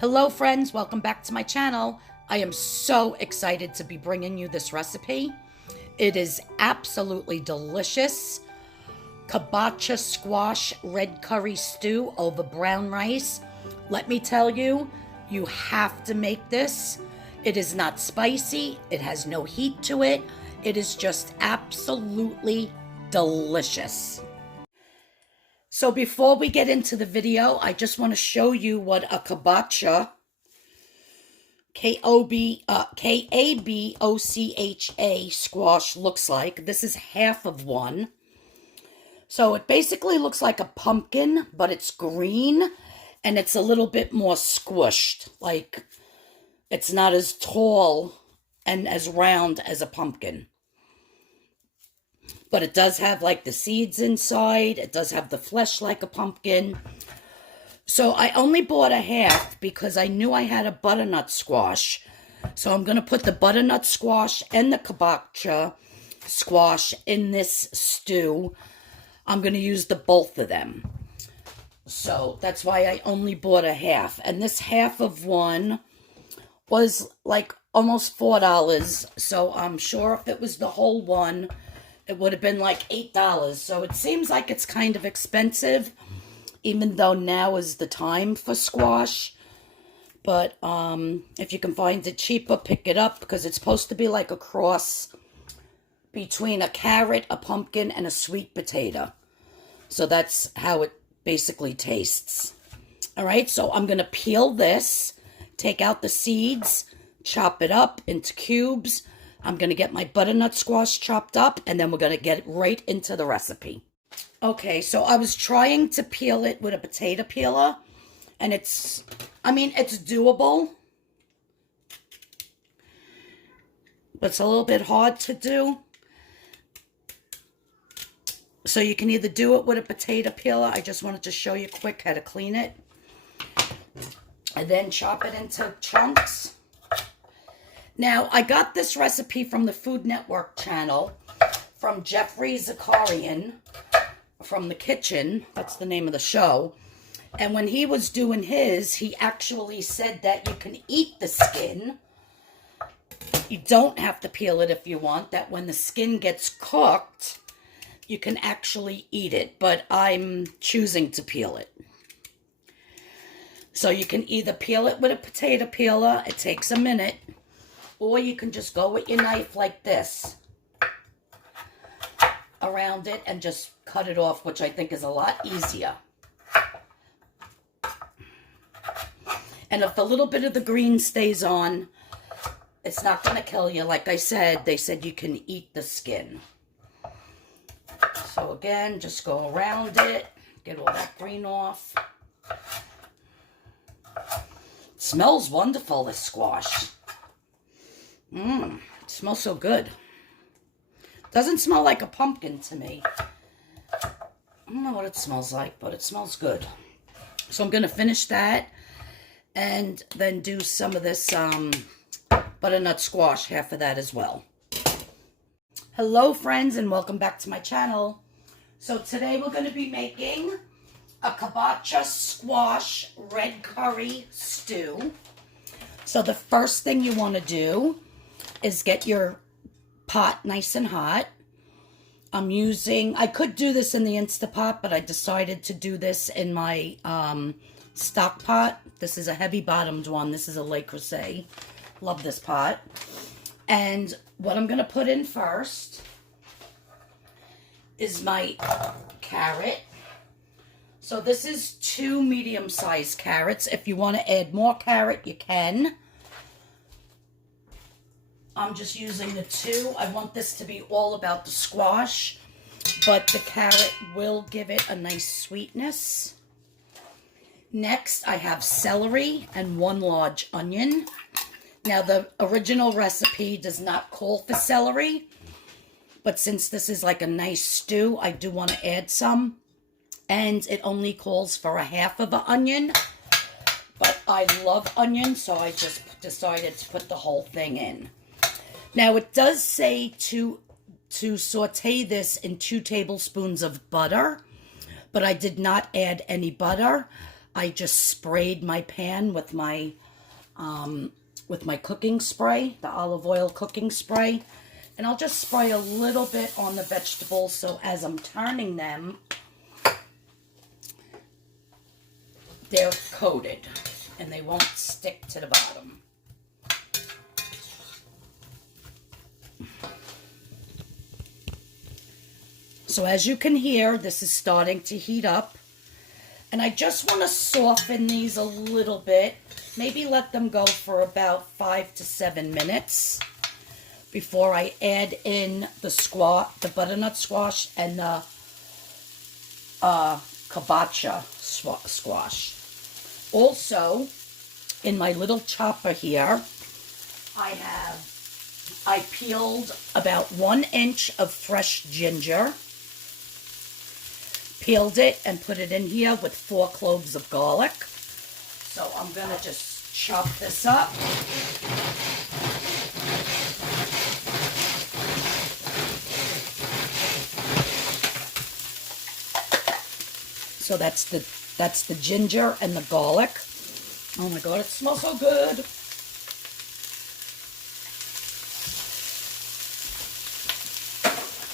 Hello friends, welcome back to my channel. I am so excited to be bringing you this recipe. It is absolutely delicious. Kabocha squash red curry stew over brown rice. Let me tell you, you have to make this. It is not spicy, it has no heat to it. It is just absolutely delicious. So before we get into the video, I just want to show you what a kabocha, K-A-B-O-C-H-A squash looks like. This is half of one. So it basically looks like a pumpkin, but it's green and it's a little bit more squished. Like it's not as tall and as round as a pumpkin. But it does have like the seeds inside. It does have the flesh like a pumpkin. So I only bought a half because I knew I had a butternut squash. So I'm going to put the butternut squash and the kabocha squash in this stew. I'm going to use the both of them. So that's why I only bought a half. And this half of one was like almost $4. So I'm sure if it was the whole one, it would have been like $8. So it seems like it's kind of expensive, even though now is the time for squash. But if you can find it cheaper, pick it up, because it's supposed to be like a cross between a carrot, a pumpkin, and a sweet potato. So that's how it basically tastes. All right, so I'm going to peel this, take out the seeds, chop it up into cubes. I'm going to get my butternut squash chopped up, and then we're going to get right into the recipe. Okay, so I was trying to peel it with a potato peeler, and it's doable, but it's a little bit hard to do. So you can either do it with a potato peeler. I just wanted to show you quick how to clean it. And then chop it into chunks. Now, I got this recipe from the Food Network channel, from Jeffrey Zakarian, from The Kitchen. That's the name of the show. And when he was doing his, he actually said that you can eat the skin. You don't have to peel it if you want. That when the skin gets cooked, you can actually eat it. But I'm choosing to peel it. So you can either peel it with a potato peeler. It takes a minute. Or you can just go with your knife like this around it and just cut it off, which I think is a lot easier. And if a little bit of the green stays on, it's not going to kill you. Like I said, they said you can eat the skin. So again, just go around it, get all that green off. It smells wonderful, this squash. It smells so good. Doesn't smell like a pumpkin to me. I don't know what it smells like, but it smells good. So I'm going to finish that and then do some of this butternut squash, half of that as well. Hello, friends, and welcome back to my channel. So today we're going to be making a kabocha squash red curry stew. So the first thing you want to do is get your pot nice and hot. I could do this in the Instapot, but I decided to do this in my stock pot. This is a heavy bottomed one. This is a Le Creuset. Love this pot. And what I'm going to put in first is my carrot. So this is 2 medium-sized carrots. If you want to add more carrot, you can. I'm just using the 2. I want this to be all about the squash, but the carrot will give it a nice sweetness. Next, I have celery and 1 large onion. Now, the original recipe does not call for celery, but since this is like a nice stew, I do want to add some. And it only calls for a half of an onion, but I love onions, so I just decided to put the whole thing in. Now, it does say to saute this in 2 tablespoons of butter, but I did not add any butter. I just sprayed my pan with my cooking spray, the olive oil cooking spray. And I'll just spray a little bit on the vegetables so as I'm turning them, they're coated and they won't stick to the bottom. So as you can hear, this is starting to heat up. And I just want to soften these a little bit. Maybe let them go for about 5 to 7 minutes before I add in the butternut squash and the kabocha squash. Also, in my little chopper here, I peeled about 1 inch of fresh ginger. Peeled it and put it in here with 4 cloves of garlic. So I'm going to just chop this up. So that's the ginger and the garlic. Oh my God, it smells so good.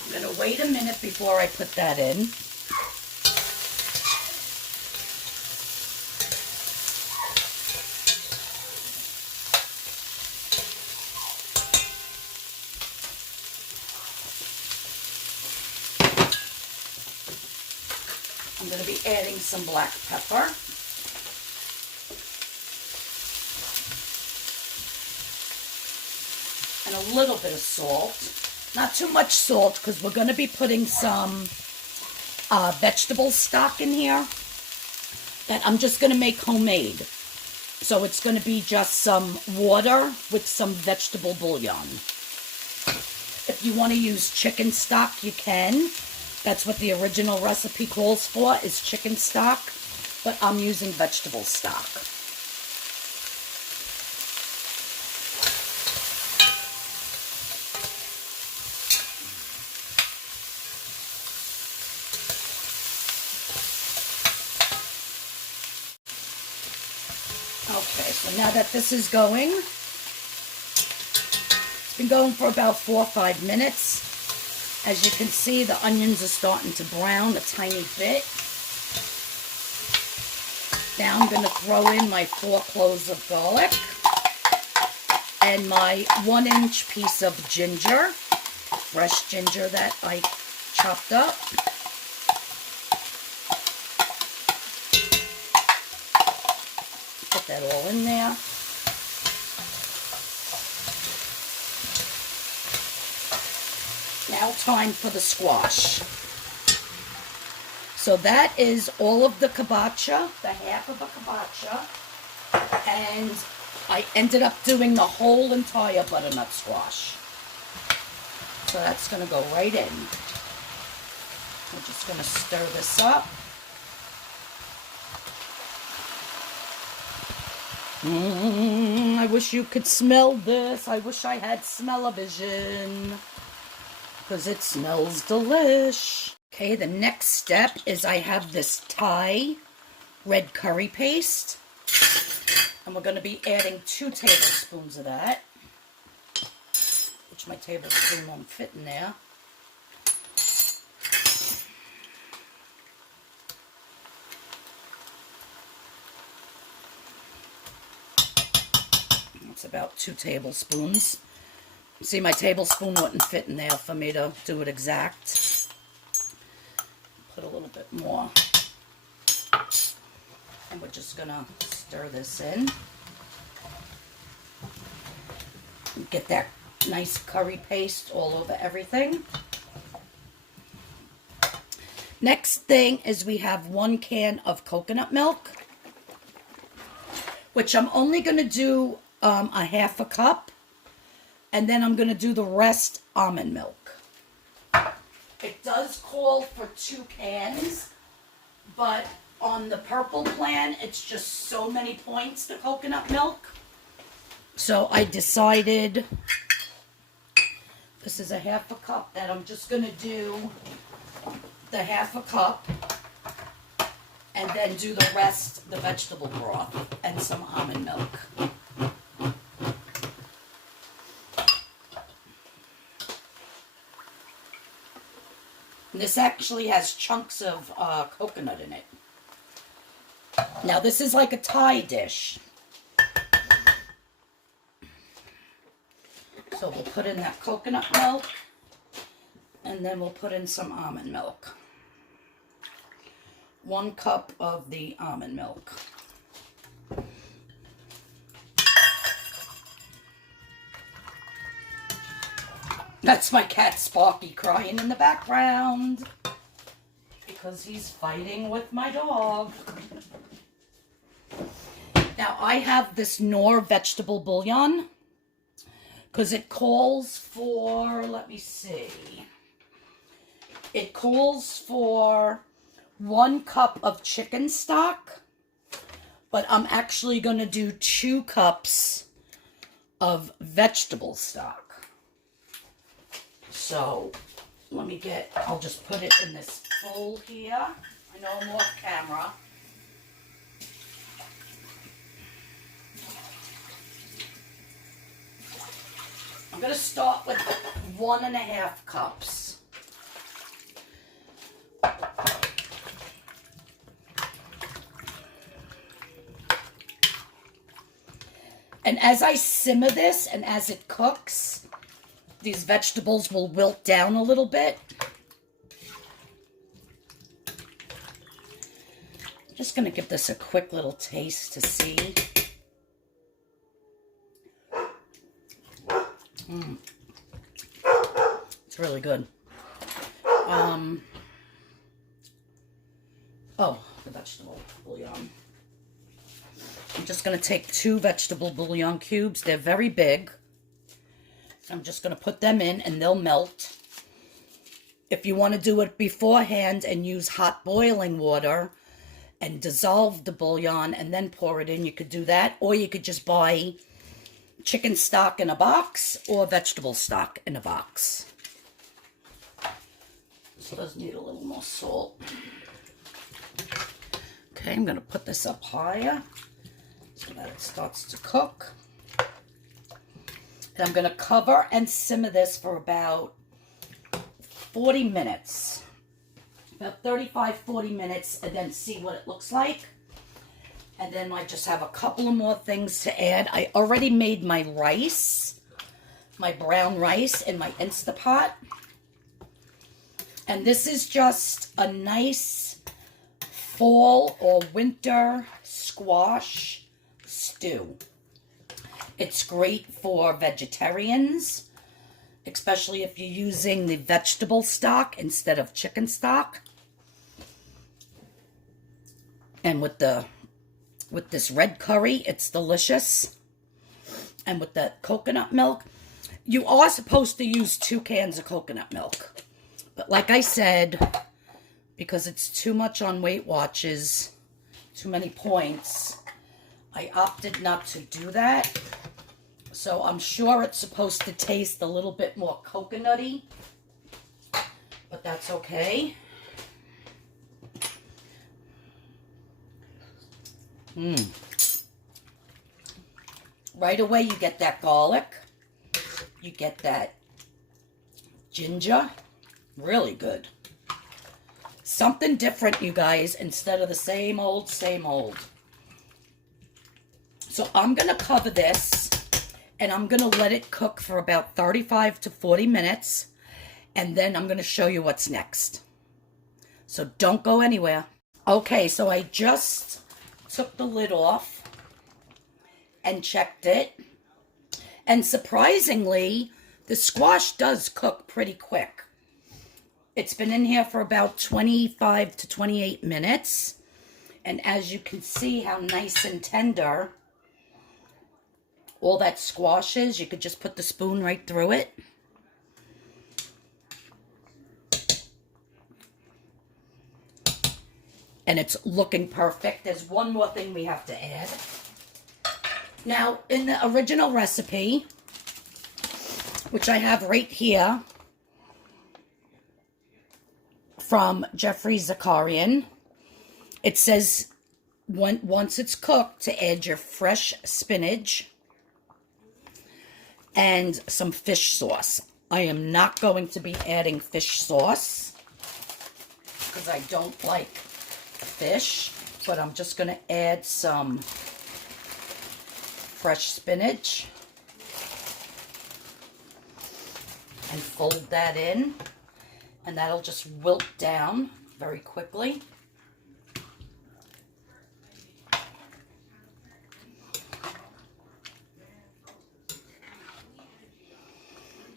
I'm going to wait a minute before I put that in. I'm going to be adding some black pepper. And a little bit of salt. Not too much salt because we're going to be putting some vegetable stock in here that I'm just going to make homemade. So it's going to be just some water with some vegetable bouillon. If you want to use chicken stock, you can. That's what the original recipe calls for, is chicken stock, but I'm using vegetable stock. Okay, so now that this is going, it's been going for about 4 or 5 minutes. As you can see, the onions are starting to brown a tiny bit. Now I'm going to throw in my 4 cloves of garlic and my 1 inch piece of ginger, fresh ginger that I chopped up. Put that all in there. Now time for the squash. So that is all of the kabocha, the half of a kabocha, and I ended up doing the whole entire butternut squash. So that's going to go right in. We're just going to stir this up. I wish you could smell this. I wish I had smell-o-vision, because it smells delish. Okay, the next step is I have this Thai red curry paste. And we're going to be adding 2 tablespoons of that. Which my tablespoon won't fit in there. That's about 2 tablespoons. See, my tablespoon wouldn't fit in there for me to do it exact. Put a little bit more. And we're just going to stir this in. Get that nice curry paste all over everything. Next thing is we have 1 can of coconut milk, which I'm only going to do a half a cup. And then I'm going to do the rest almond milk. It does call for 2 cans, but on the purpleplan, it's just so many points, the coconut milk. So I decided this is a half a cup, that I'm just going to do the half a cup. and then do the rest, the vegetable broth, and some almond milk. And this actually has chunks of coconut in it. Now this is like a Thai dish. So we'll put in that coconut milk, and then we'll put in some almond milk. 1 cup of the almond milk. That's my cat Sparky crying in the background because he's fighting with my dog. Now I have this Knorr vegetable bouillon because it calls for, let me see, it calls for 1 cup of chicken stock, but I'm actually going to do 2 cups of vegetable stock. So, let me I'll just put it in this bowl here. I know I'm off camera. I'm going to start with 1.5 cups. And as I simmer this and as it cooks, these vegetables will wilt down a little bit. I'm just going to give this a quick little taste to see. It's really good. Oh, the vegetable bouillon. I'm just going to take 2 vegetable bouillon cubes. They're very big. I'm just going to put them in and they'll melt. If you want to do it beforehand and use hot boiling water and dissolve the bouillon and then pour it in, you could do that. Or you could just buy chicken stock in a box or vegetable stock in a box. This does need a little more salt. Okay, I'm going to put this up higher so that it starts to cook. And I'm going to cover and simmer this for about 40 minutes. About 35-40 minutes, and then see what it looks like. And then I just have a couple of more things to add. I already made my rice, my brown rice in my Instapot. And this is just a nice fall or winter squash stew. It's great for vegetarians, especially if you're using the vegetable stock instead of chicken stock. And with this red curry, it's delicious. And with the coconut milk, you are supposed to use 2 cans of coconut milk. But like I said, because it's too much on Weight Watchers, too many points, I opted not to do that. So I'm sure it's supposed to taste a little bit more coconutty, but that's okay. Right away you get that garlic, you get that ginger, really good. Something different, you guys, instead of the same old, same old. So I'm going to cover this, and I'm going to let it cook for about 35 to 40 minutes, and then I'm going to show you what's next. So don't go anywhere. Okay, so I just took the lid off and checked it, and surprisingly, the squash does cook pretty quick. It's been in here for about 25 to 28 minutes, and as you can see how nice and tender all that squash is, you could just put the spoon right through it. And it's looking perfect. There's one more thing we have to add. Now, in the original recipe, which I have right here from Jeffrey Zakarian, It says once it's cooked to add your fresh spinach and some fish sauce. I am not going to be adding fish sauce because I don't like fish, but I'm just going to add some fresh spinach and fold that in, and that'll just wilt down very quickly.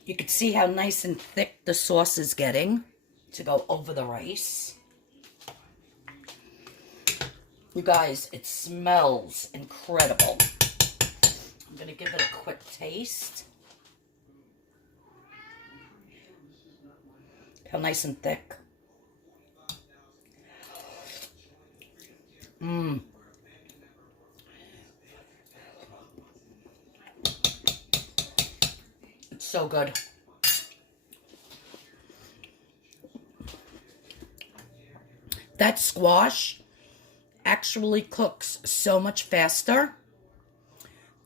You can see how nice and thick the sauce is getting to go over the rice. You guys, it smells incredible. I'm going to give it a quick taste. How nice and thick. Mmm. It's so good. That squash actually cooks so much faster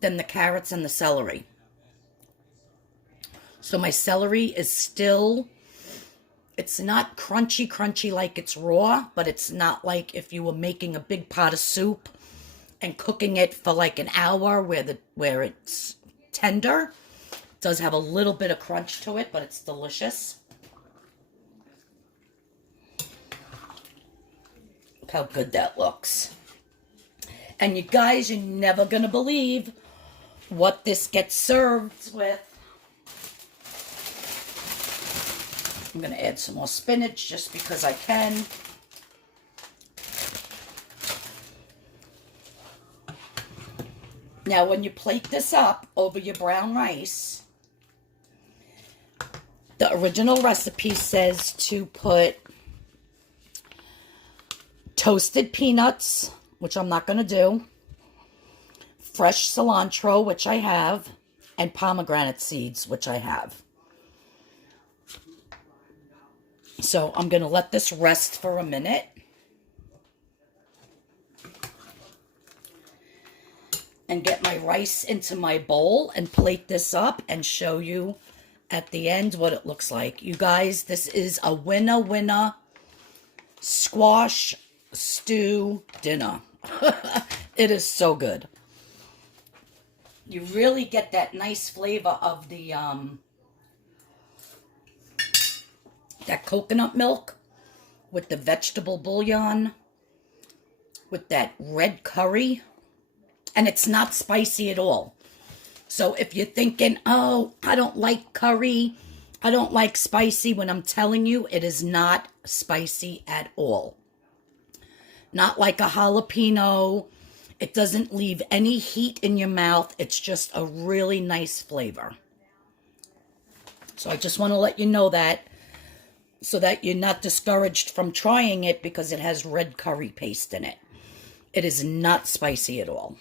than the carrots and the celery. So my celery is still, it's not crunchy like it's raw, but it's not like if you were making a big pot of soup and cooking it for like an hour where it's tender. It does have a little bit of crunch to it, but it's delicious. Look how good that looks. And you guys, you're never gonna believe what this gets served with. I'm going to add some more spinach just because I can. Now, when you plate this up over your brown rice, the original recipe says to put toasted peanuts, which I'm not going to do, fresh cilantro, which I have, and pomegranate seeds, which I have. So I'm going to let this rest for a minute. And get my rice into my bowl and plate this up and show you at the end what it looks like. You guys, this is a winner squash stew dinner. It is so good. You really get that nice flavor of the that coconut milk with the vegetable bouillon, with that red curry, and it's not spicy at all. So if you're thinking, oh, I don't like curry, I don't like spicy, when I'm telling you, it is not spicy at all. Not like a jalapeno. It doesn't leave any heat in your mouth. It's just a really nice flavor. So I just want to let you know that, so that you're not discouraged from trying it because it has red curry paste in it. It is not spicy at all.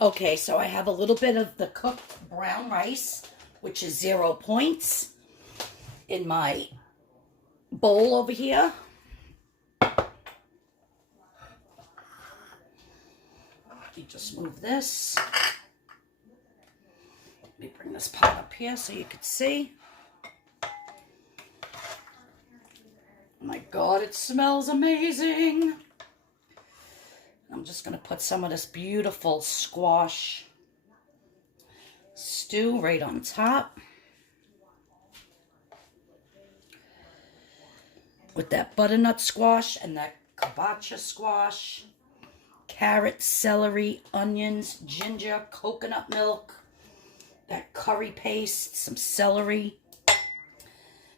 Okay, so I have a little bit of the cooked brown rice, which is 0 points, in my bowl over here. Let me just move this. Let me bring this pot up here so you can see. Oh my God, it smells amazing. I'm just going to put some of this beautiful squash stew right on top. With that butternut squash and that kabocha squash. Carrots, celery, onions, ginger, coconut milk. That curry paste, some celery.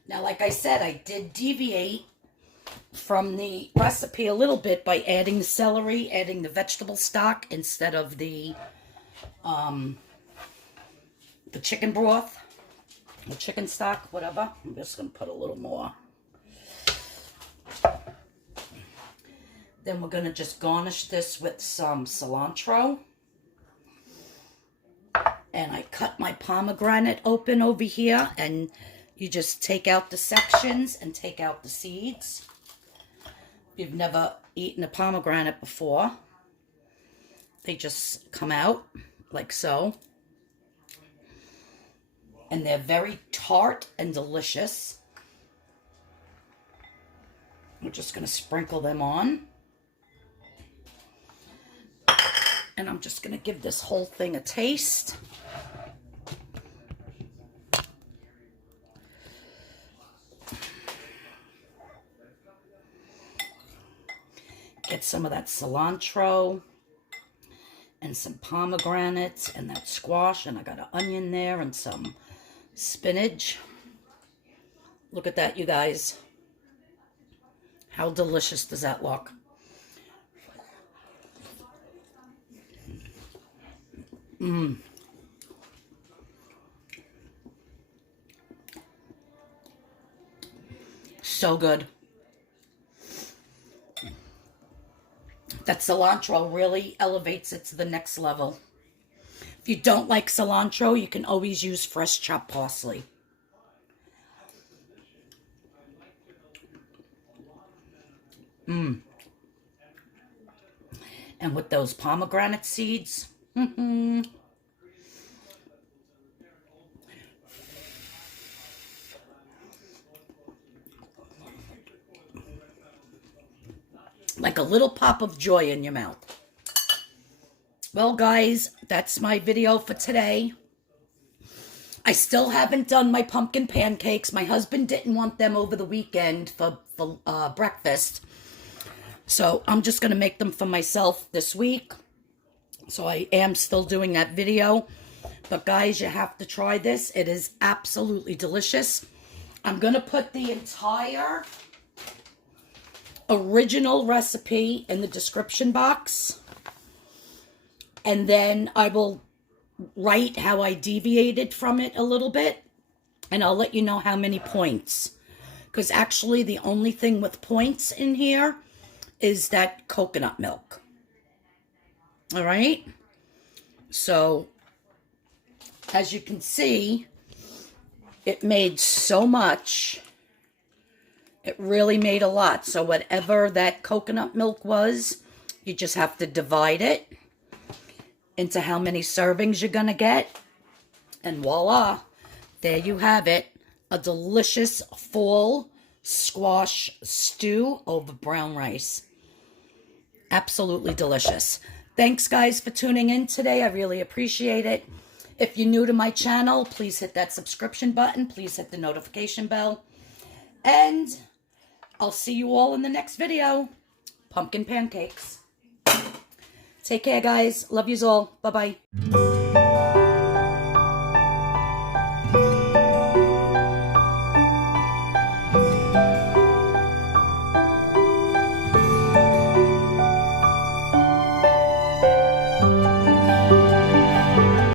Now, like I said, I did deviate from the recipe a little bit by adding the celery, adding the vegetable stock instead of the chicken broth, the chicken stock, whatever. I'm just going to put a little more. Then we're going to just garnish this with some cilantro. And I cut my pomegranate open over here, and you just take out the sections and take out the seeds. you've never eaten a pomegranate before, they just come out like so. And they're very tart and delicious. We're just going to sprinkle them on. And I'm just going to give this whole thing a taste. Get some of that cilantro and some pomegranates and that squash. And I got an onion there and some spinach. Look at that, you guys. How delicious does that look? Mmm. So good. That cilantro really elevates it to the next level. If you don't like cilantro, you can always use fresh chopped parsley. Mmm. And with those pomegranate seeds, like a little pop of joy in your mouth. Well, guys, that's my video for today. I still haven't done my pumpkin pancakes. My husband didn't want them over the weekend for breakfast. So I'm just going to make them for myself this week. So I am still doing that video. But guys, you have to try this. It is absolutely delicious. I'm going to put the entire original recipe in the description box. And then I will write how I deviated from it a little bit. And I'll let you know how many points. Because actually the only thing with points in here is that coconut milk. All right. So, as you can see, it made so much. It really made a lot. So, whatever that coconut milk was, you just have to divide it into how many servings you're going to get. And voila, there you have it. A delicious fall squash stew over brown rice. Absolutely delicious. Thanks, guys, for tuning in today. I really appreciate it. If you're new to my channel, please hit that subscription button. Please hit the notification bell. And I'll see you all in the next video. Pumpkin pancakes. Take care, guys. Love yous all. Bye-bye.